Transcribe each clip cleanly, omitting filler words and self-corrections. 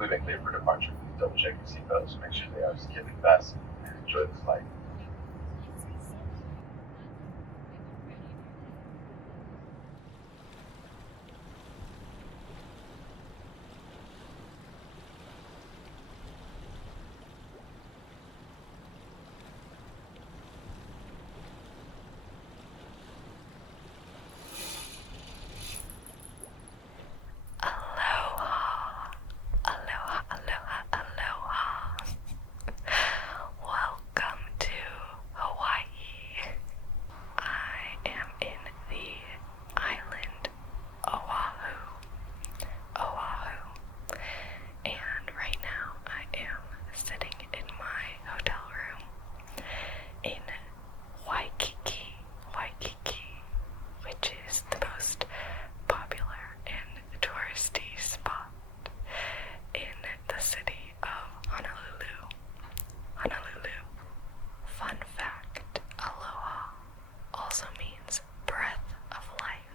Including leave for departure. Please double check your seatbelts. Make sure they are securely fastened and enjoy the flight. Aloha, aloha, aloha, aloha. Welcome to Hawaii. I am in the island Oahu, and right now I am sitting in my hotel room in Waikiki, which is the most popular and touristy spot in the city of Honolulu. Fun fact, aloha also means breath of life,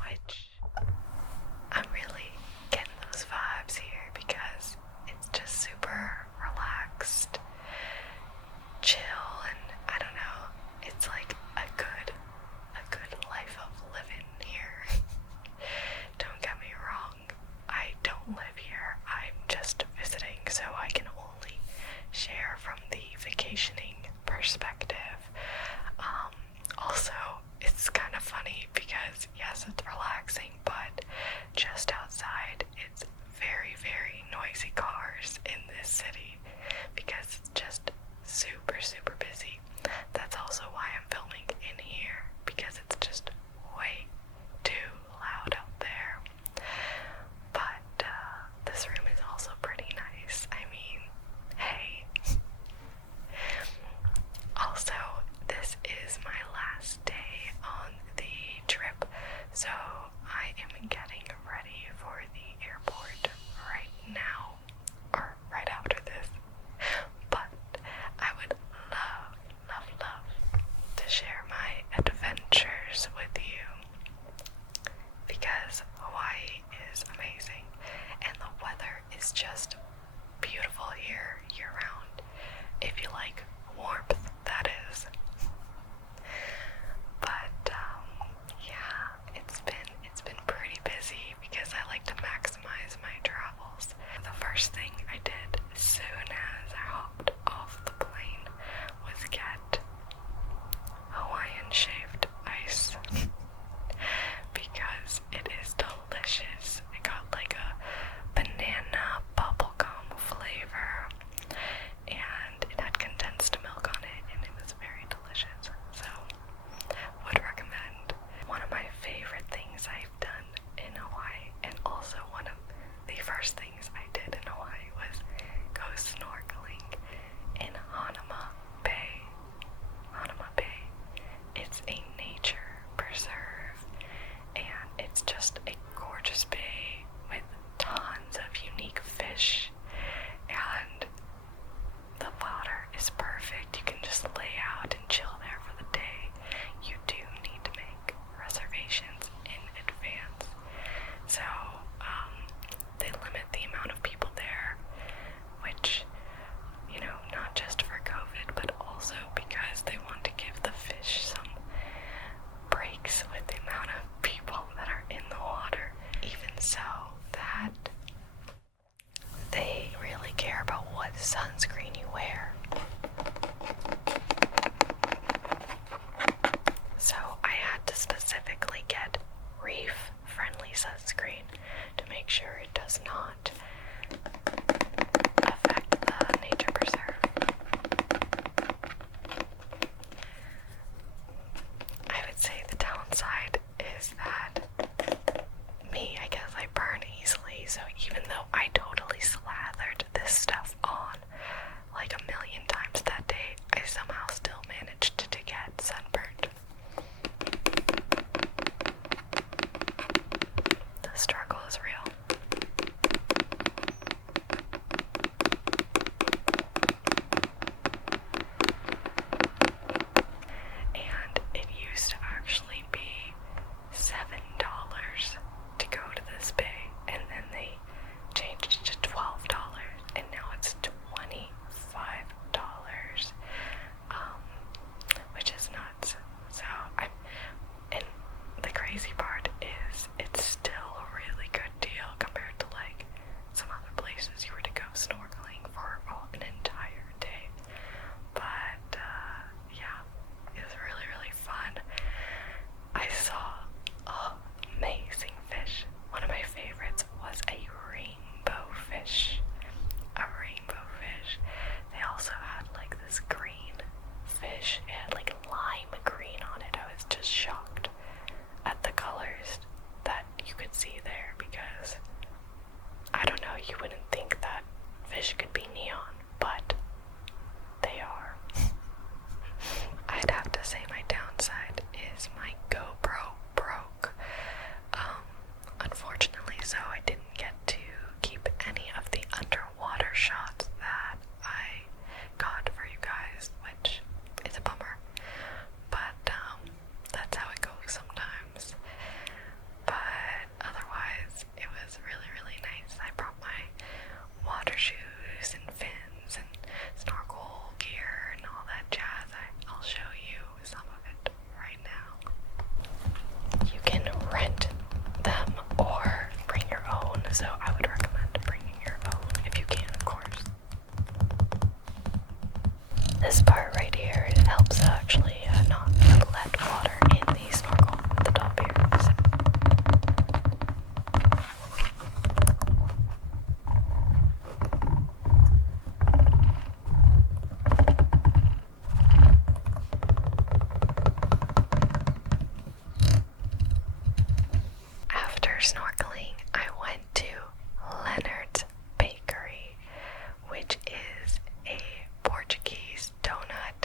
which I'm really getting those vibes here because it's just super relaxed, chill, and I don't know, it's like a good life of living here. Don't get me wrong, I don't live here, I'm just visiting, so I can only share from the vacationing perspective. Also, it's kind of funny because yes, it's relaxing, but just outside it's very, very noisy cars in this city because it's just super, super busy. That's also why I'm filming in here, because it's just way too loud out there. But this room is also pretty nice. I mean, hey. Also, this is my last day on the trip, so I am getting ready for the airport right now, or right after this. But I would love to share my adventures with you because Hawaii is amazing and the weather is just beautiful here year round, if you like warmth, that is. But yeah, it's been pretty busy because I like to maximize my travels. The first thing I did as soon as I hopped off the plane was get Hawaiian shaved ice because it is delicious. It got like a banana bubblegum flavor and it had condensed milk on it and it was very delicious. So, would recommend. One of my favorite things I've done in Hawaii, and also one of the first things I did in Hawaii, was go snorkeling in HANAUMA Bay. HANAUMA Bay. It's a nature preserve, and it's just a gorgeous bay with tons of unique fish, and the water is perfect. You can just lay out and chill there for the day. You do need to make reservations in advance. So, they limit the amount of people there, which, you know, not just for COVID, but also because they want to give the fish some breaks with the amount of people that are in the water. Even so, that they really care about what sunscreen you wear. So I had to specifically get reef-friendly sunscreen to make sure it does not affect the nature preserve. I would say the downside is that I guess I burn easily, so even though I totally slathered this stuff on like a million times that day, I somehow still managed to get sunburned. The struggle is real. you wouldn't think that fish could be neon, but they are. I'd have to say my downside is my GoPro broke. Unfortunately, so I didn't get to keep any of the underwater shots that I got for you guys, which is a bummer. But that's how it goes sometimes. But otherwise, it was really, really nice. I brought my water shoes and fins and snorkel gear and all that jazz. I'll show you some of it right now. You can rent them or bring your own, so I would recommend bringing your own if you can, of course. This part right here, it helps actually not let water in the snorkel at the top here. After snorkeling, I went to Leonard's Bakery, which is a Portuguese donut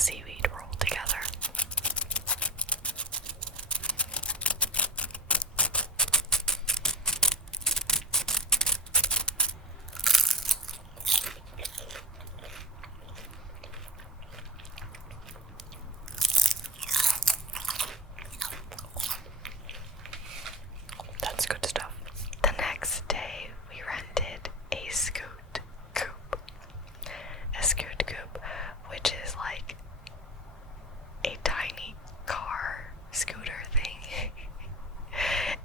seaweed roll together. That's good stuff. The next day, we rented a scoot coupe. A scoot coupe, which is like a tiny car scooter thing.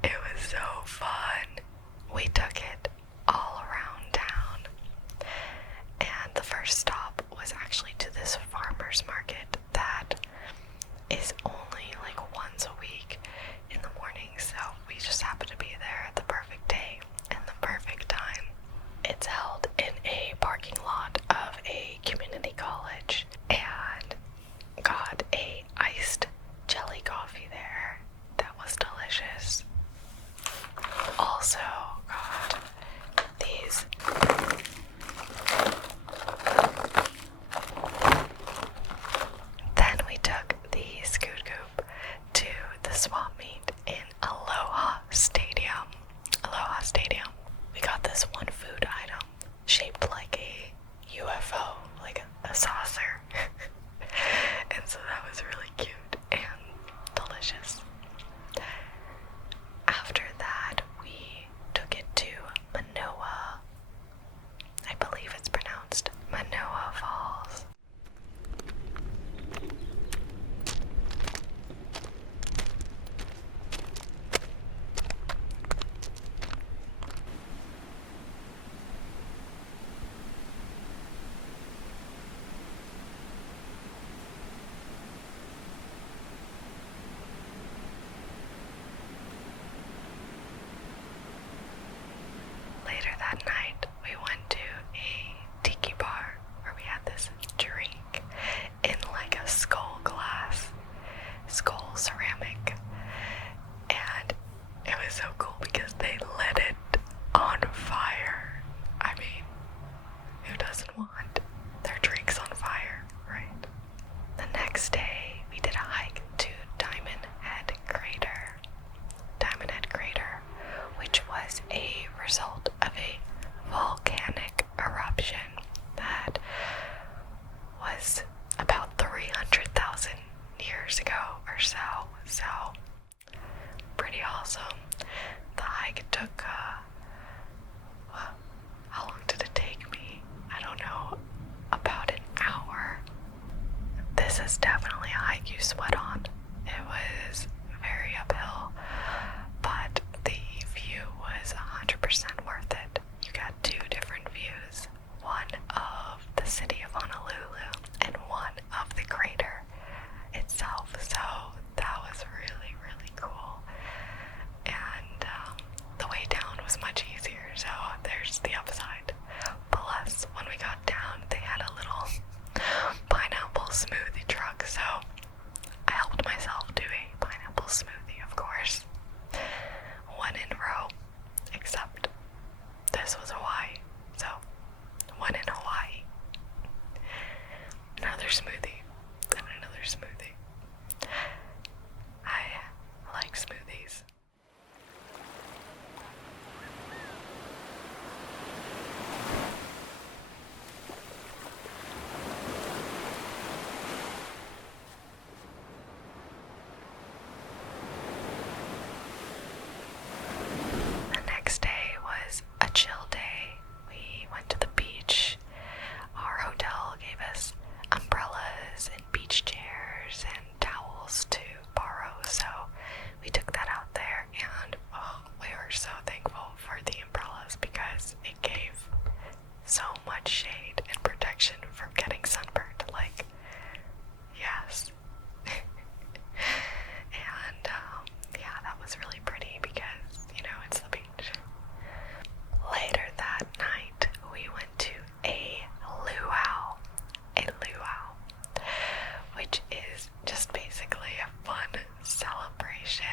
It was so fun. We took it all around town. And the first stop was actually to this farmer's market that is only like once a week in the morning, so we just happened to be there at the perfect day and the perfect time. It's held in a parking lot of a community college, and got a iced jelly coffee there that was delicious. Also got these Then we took the scoot coupe to the swap meet in Aloha Stadium. Aloha Stadium. We got this one food item shaped like a UFO, like a saucer. And so that was really cute and delicious. After that, we took it to Manoa. I believe it's pronounced Manoa Falls. Later that night, we went to a tiki bar where we had this drink in like a skull ceramic, and it was so cool because they lit it on fire. I mean, who doesn't want their drinks on fire, right? The next day, we did a hike to Diamond Head Crater. Diamond Head Crater, which was a result of a volcanic eruption that was about 300,000 years ago or so. So, pretty awesome. The hike took, how long did it take me? I don't know, about an hour. This is definitely a hike you sweat on. It was very uphill, but the view was 100% worth it. You got two different views, one of the city of Honolulu and one of the crater itself, so that was really, really cool. And the way down was much easier, so there's the upside. Plus, when we got down, they had a little pineapple smoothie truck, so I helped myself to a pineapple smoothie, of course. One in row, except this was Hawaii, so one in Hawaii. Another smoothie, and another smoothie. I like smoothies. The next day was a chill day. We went to the beach. Our hotel gave us umbrellas and beach chairs and towels to borrow, so we took that out there, and we were so thankful for the umbrellas because it gave so much shade and protection from getting sunburned. Like, yes. And yeah, that was really pretty because, you know, it's the beach. Later that night, we went to a luau, which is just basically a fun celebration.